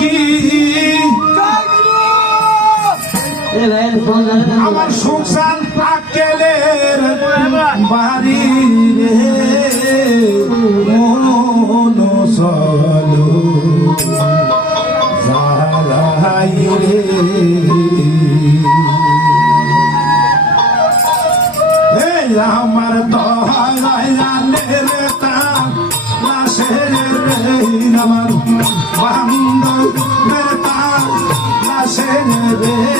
কি আমার সুসান আকেলের বাড়ি রে মন रे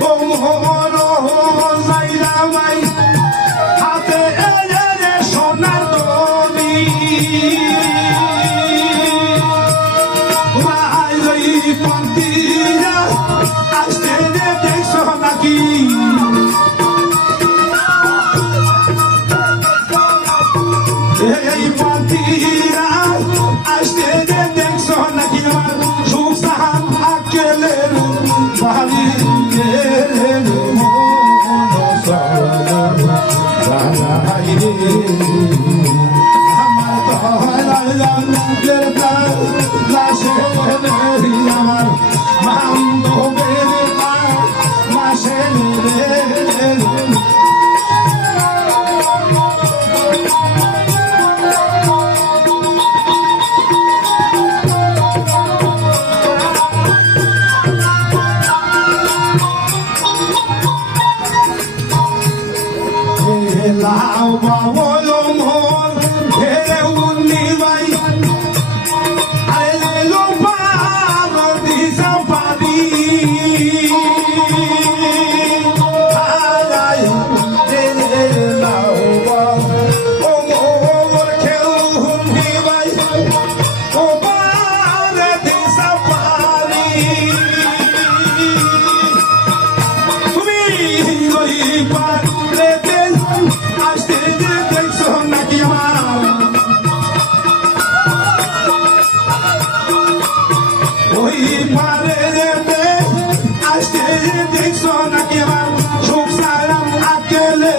ব্রহ্ম wow, wow, wow.